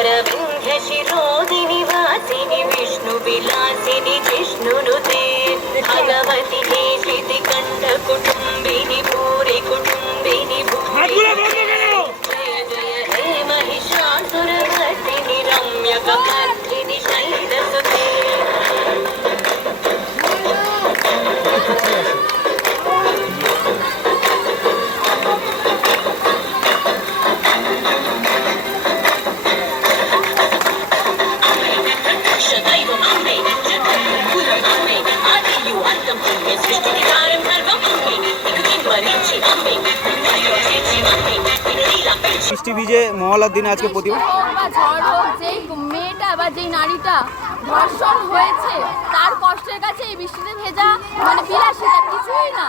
शिरोदिनि वासिनि विष्णुविलासिनि जिष्णुनुते भगवति हेशिति कंठ कुटुम्बिनि भूरि कुटुम्बिनि भूरि जय जय हे महिषासुरमर्दिनि रम्यकमर्दिनि शैलसुते বৃষ্টি ভিজে মহলার দিনে আজকে প্রতিমা ঝড় হোক, যেই মেয়েটা বা যেই নারীটা ধর্ষণ হয়েছে তার কষ্টের কাছে এই বৃষ্টিতে ভেজা মানে বিলাসিতা কিছুই না।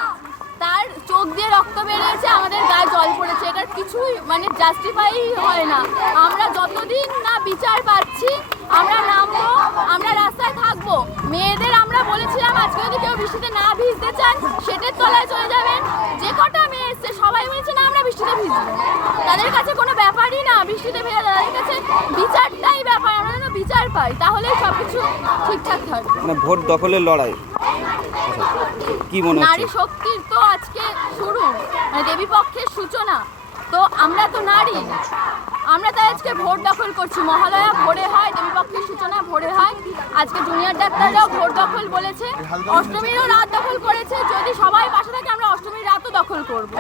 তার চোখ দিয়ে রক্ত বেরিয়েছে, আমাদের গায়ে জল পড়েছে, এটার কিছুই মানে জাস্টিফাই হয় না। আমরা যতদিন না বিচার পাচ্ছি আমরা নামবো, আমরা রাস্তায় থাকবো। মেয়েদের আমরা বলেছিলাম আজকে যদি কেউ বৃষ্টিতে না ভিজতে চান সেটের তলায় চলে যাবেন। যে কটা মেয়ে এসছে সবাই বলছে না আমরা বৃষ্টিতে ভিজবো। তাদের কাছে কোনো ব্যাপারই না বৃষ্টিতে ভেজা, তাদের কাছে বিচারটাই ব্যাপার। আমরা যেন বিচার পাই, তাহলেই সব কিছু ঠিকঠাক থাকবে। মানে ভোট দখলের লড়াই কি মনে হচ্ছে? নারী শক্তির তো আজকে শুরু, মানে দেবী পক্ষের সূচনা। তো আমরা তো নারী, আমরা তাই আজকে ভোট দখল করছি। মহালয়া ভোরে হয়, দেবী পক্ষের সূচনা ভোরে হয়। আজকে জুনিয়র ডাক্তাররাও ভোট দখল বলেছে, অষ্টমীরও রাত দখল করেছে। যদি সবাই পাশে থাকে আমরা অষ্টমীর রাতও দখল করব।